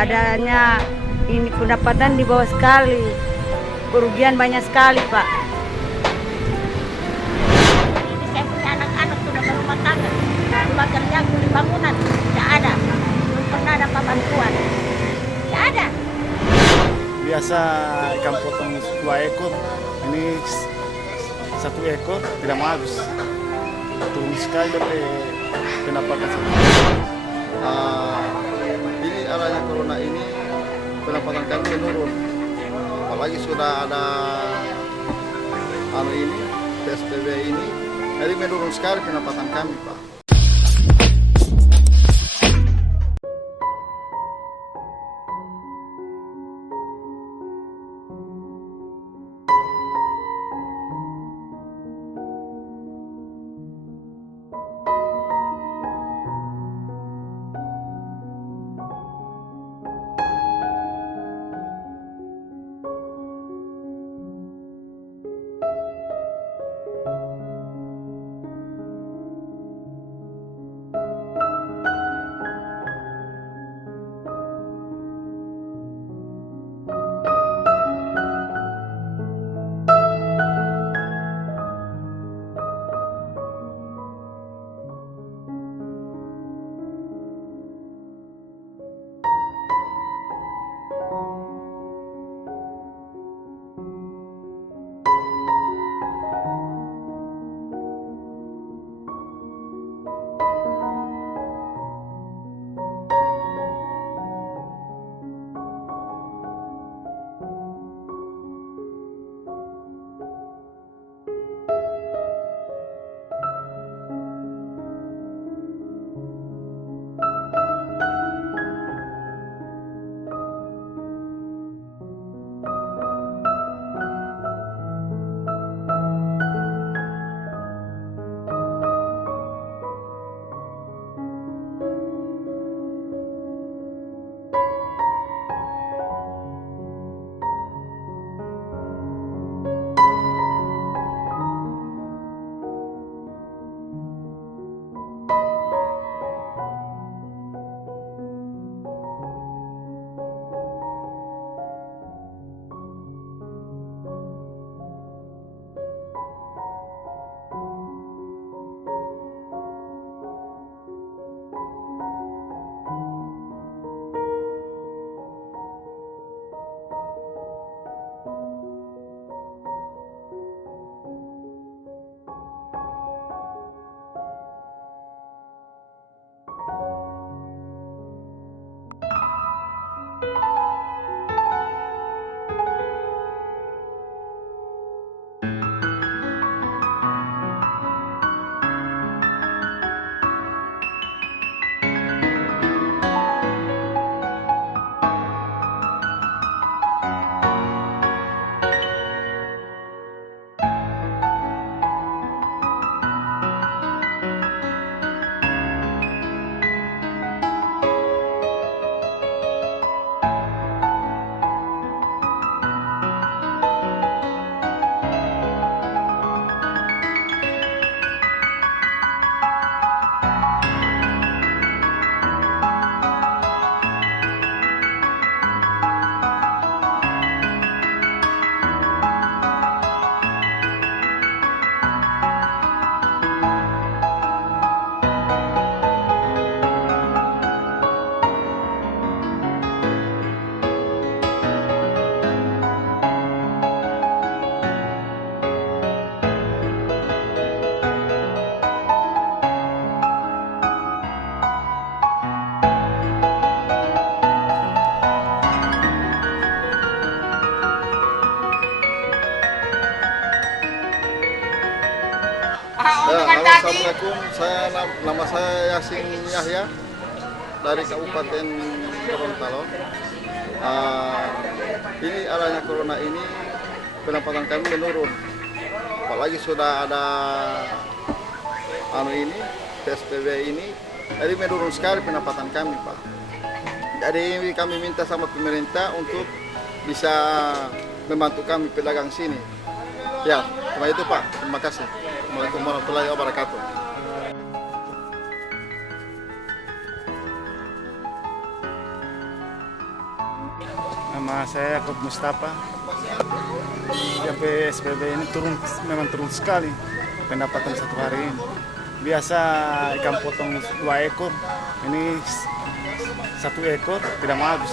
adanya ini pendapatan di bawah sekali, kerugian banyak sekali Pak. Ini saya punya anak-anak sudah berumah tangga, cuma kerja kuli bangunan, tidak ada, belum pernah dapat bantuan, tidak ada. Biasa ikan potong 2 ekor, ini 1 ekor tidak mau habis. Turun sekali dari pendapatan saya. Ini arahnya corona ini pendapatan kami menurun. Apalagi sudah ada ini PSBB ini, jadi menurun sekali pendapatan kami, Pak. Assalamualaikum, nama saya Yasin Yahya dari Kabupaten Gorontalo. Ini arahnya corona ini pendapatan kami menurun. Apalagi sudah ada ini PSBB ini, jadi menurun sekali pendapatan kami, Pak. Jadi kami minta sama pemerintah untuk bisa membantu kami pedagang sini. Ya, cuma itu Pak. Terima kasih. Assalamualaikum warahmatullahi wabarakatuh. Nama saya Yaakob Mustafa. Ya, PSBB ini memang turun sekali pendapatan satu hari ini. Biasa ikan potong 2 ekor, ini 1 ekor tidak mau habis.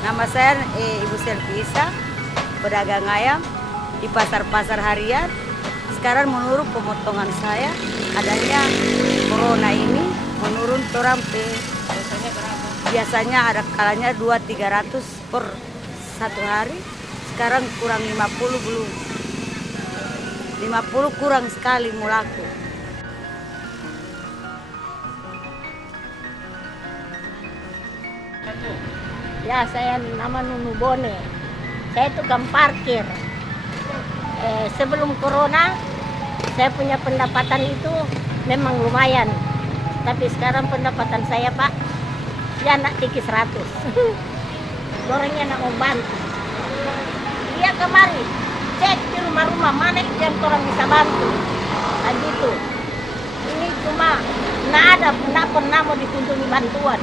Nama saya Ibu Selvisa, pedagang ayam di pasar-pasar harian. Sekarang menurut pemotongan saya, adanya corona ini menurun orang biasanya ada kalanya 200-300 per satu hari. Sekarang kurang 50 belum. 50 kurang sekali mulaku. Ya, saya nama Nunu Bone. Saya tukang parkir. Sebelum corona, saya punya pendapatan itu memang lumayan. Tapi sekarang pendapatan saya, Pak, ya nak tiki 100. Orangnya nak mau bantu. Dia kemari, cek di rumah-rumah mana yang orang bisa bantu. Nah gitu. Ini cuma nak pernah mau dikunjungi bantuan.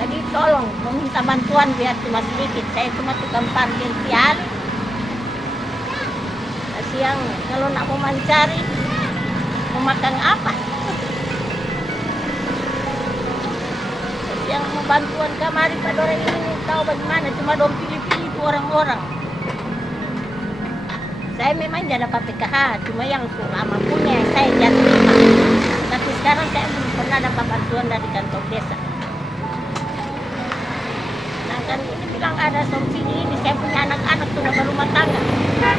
Jadi tolong meminta bantuan biar cuma sedikit. Saya cuma tukang parkir pial. Siang kalau nak mau mencari, mau makan apa? Yang mau bantuan kamari pada orang ini tahu bagaimana. Cuma dong pilih-pilih itu orang-orang. Saya memang jadi dapat PKH, cuma yang lama punya saya jadi terima. Tapi sekarang saya belum pernah dapat bantuan dari kantor desa. Kan ini bilang ada solusi ini, saya punya anak-anak sudah berumah tangga,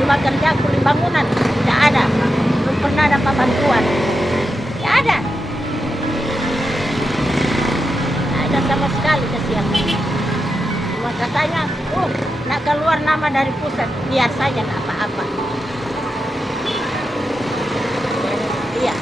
cuma kerja kuli bangunan, tidak ada, belum pernah dapat bantuan. Ya ada sama sekali kesian. Cuma katanya, nak keluar nama dari pusat, biar saja nak apa-apa. Iya.